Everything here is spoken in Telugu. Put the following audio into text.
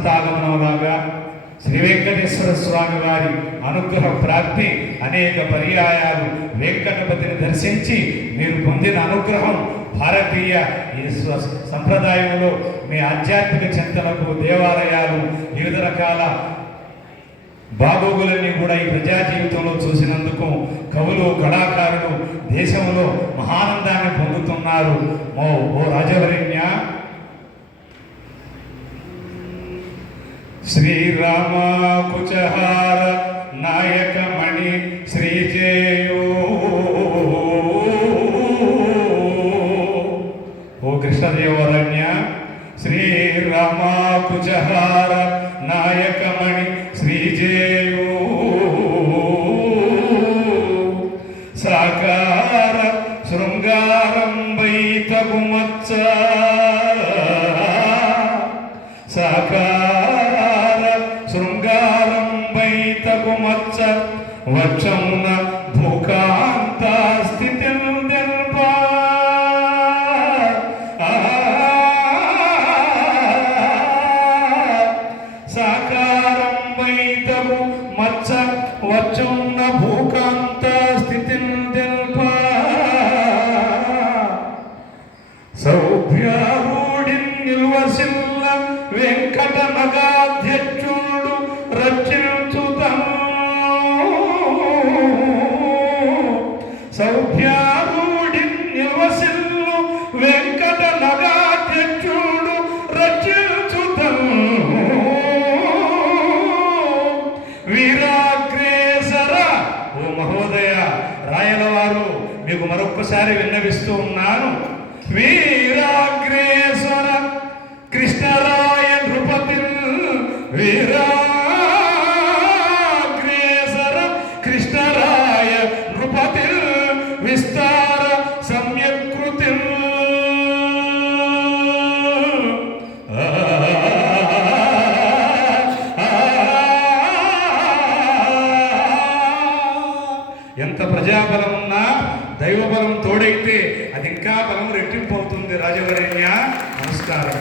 వసంతాగమనంలాగా శ్రీ వెంకటేశ్వర స్వామి వారి అనుగ్రహ ప్రాప్తి అనేక పర్యాయాలు వెంకటపతిని దర్శించి మీరు పొందిన అనుగ్రహం భారతీయ ఈ సంప్రదాయంలో మీ ఆధ్యాత్మిక చింతనకు దేవాలయాలు వివిధ రకాల బాగోగులన్నీ కూడా ఈ ప్రజా జీవితంలో చూసినందుకు కవులు కళాకారులు దేశంలో మహానందాన్ని పొందుతున్నారు. ఓ ఓ రాజవరణ్య. శ్రీరామ కుచహార నాయకమణి శ్రీజేయో. ఓ కృష్ణదేవరణ్య శ్రీరామ కుచహార నాయకమణి శ్రీజేయో. సాకార శృంగారం వచ్చమున భూకాంత స్థితి సాకారం వైతము మచ్చ వచ్చున్న భూకాంత స్థితి సౌభ్యారూఢి నిల్వసిల్ల వెంకట నగాధ్యక్షుడు వీరాగ్రేసర ఓ మహోదయ రాయలవారు మీకు మరొక్కసారి విన్నవిస్తూ ఉన్నాను. వీరాగ్రే ఎంత ప్రజాబలం ఉన్నా దైవబలం తోడైతే అది ఇంకా బలం రెట్టింపు అవుతుంది రాజవరేణ్య. నమస్కారం.